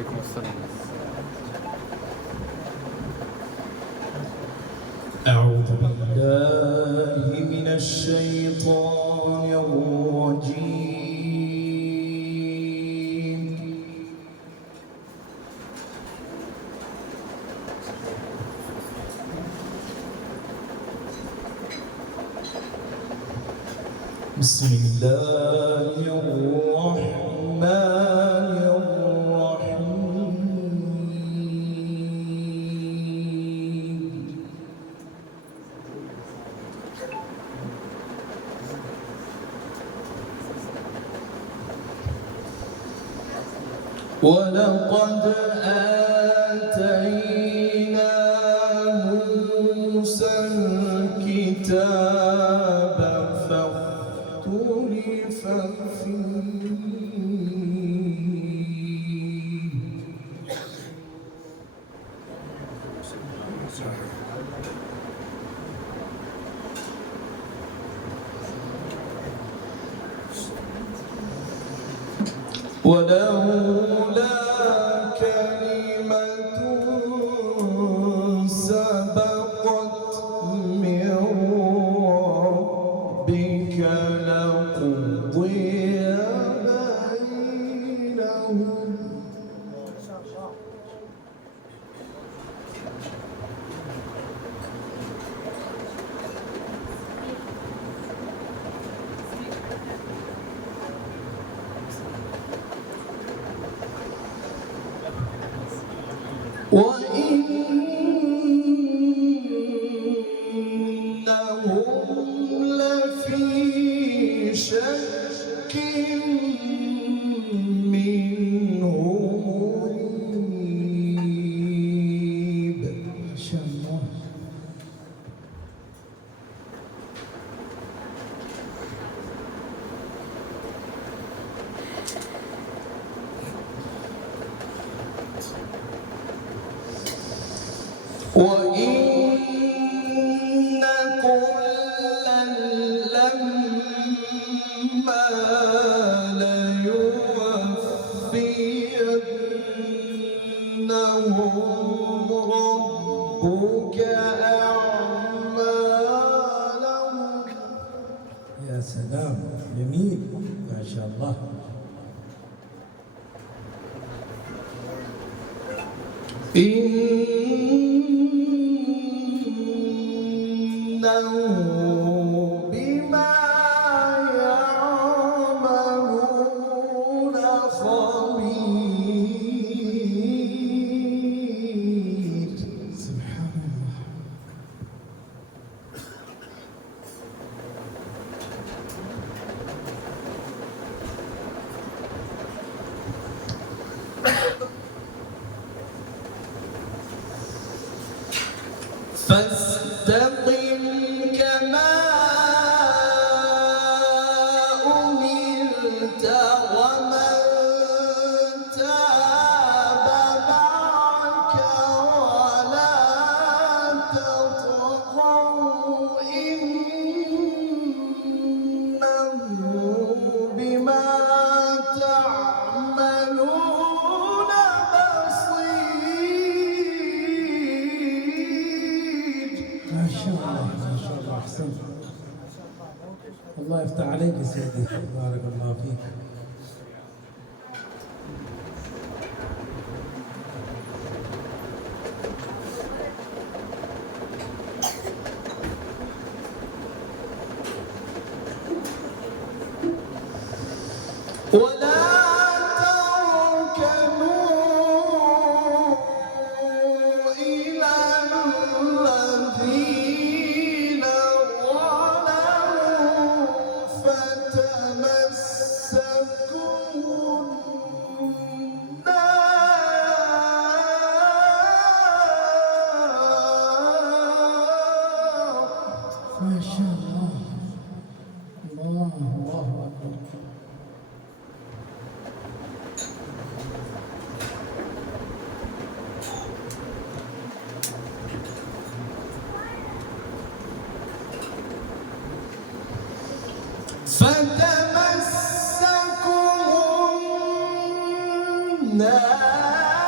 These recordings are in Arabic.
عليكم السلام. أعوذ بالله من الشيطان الرجيم. بسم الله الرحمن الرحيم. ولقد آتينا موسى الكتاب فاختلف فيه ولولا كلمة سبقت من ربك لقضي بينهم. وإنهم لفي شك منه مريب. ما شاء الله. وإن كلا لما ليوفينهم ربك أعمالهم. يا سلام، جميل ما شاء الله. إنه بما يعملون خبير. سبحان الله. فاستقم كما أمرت ومن تاب معك ولا تطغوا إنه بما تعملون بصير. ما شاء الله ما شاء الله، أحسنت. الله يفتح عليك يا سيدي، بارك الله فيك. ولا تركنوا إلى الذين ظلموا فتمسكوا النار. ما شاء الله. الله الله أكبر. فتمسكوا النار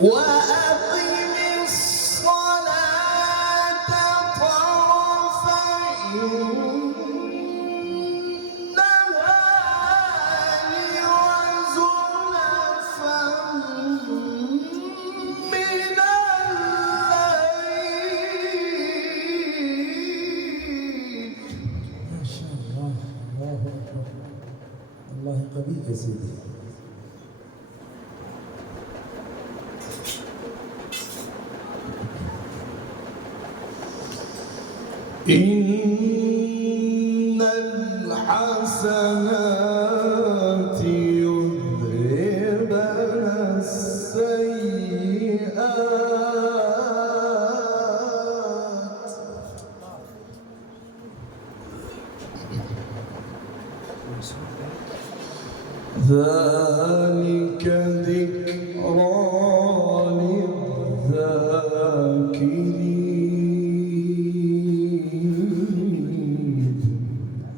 وأقم الصلاة طرفي النهار وزلفا من الليل. ما شاء الله. الله أكبر. الله يقويك يا سيدي. إن الحسنات يذهبن السيئات ذلك ذكرى للذاكرين.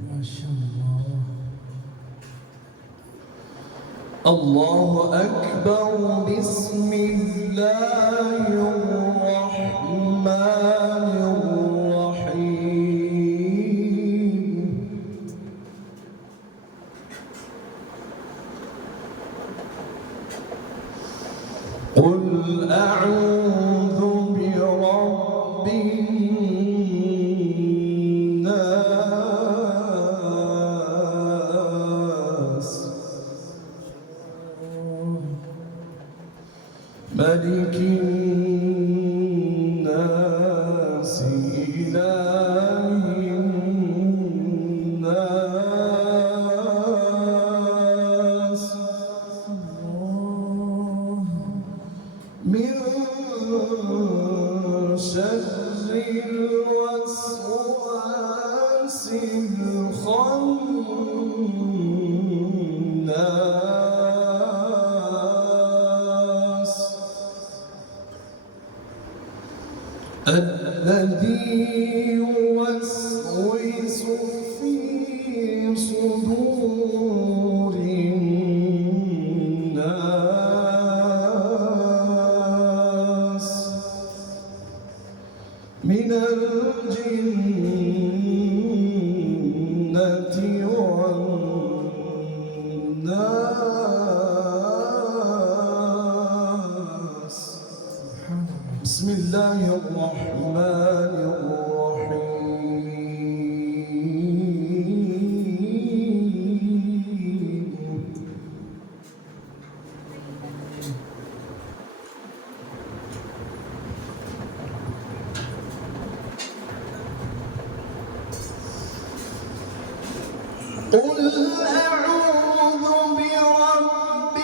ما شاء الله. الله أكبر. بسم الله الرحمن الرحيم. قل أعوذ برب الناس ملك الناس إله الناس من شر الوسواس الخناس الذي يوسوس في صدور الناس من الجنة والناس. بسم الله الرحمن الرحيم. قل أعوذ برب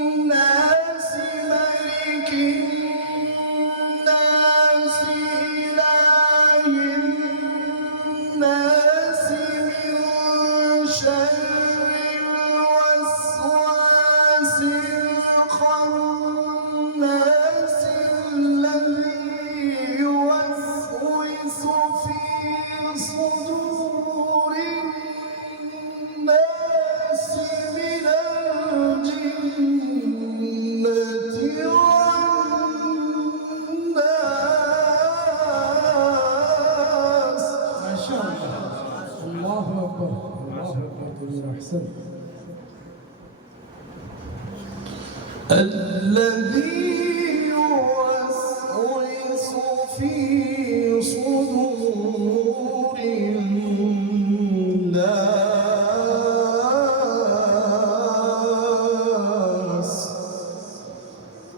الناس ملك الناس إله الناس من شر الوسواس الخناس الذي يوسوس في صدور الناس من الجنة والناس. ما شاء الله. الله أكبر. الله أكبر كبير. أحسنت. الذي يوسوس في صدور الناس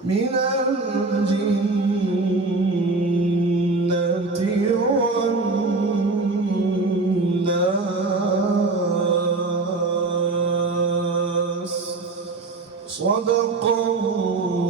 من الجنة والناس. صدق الله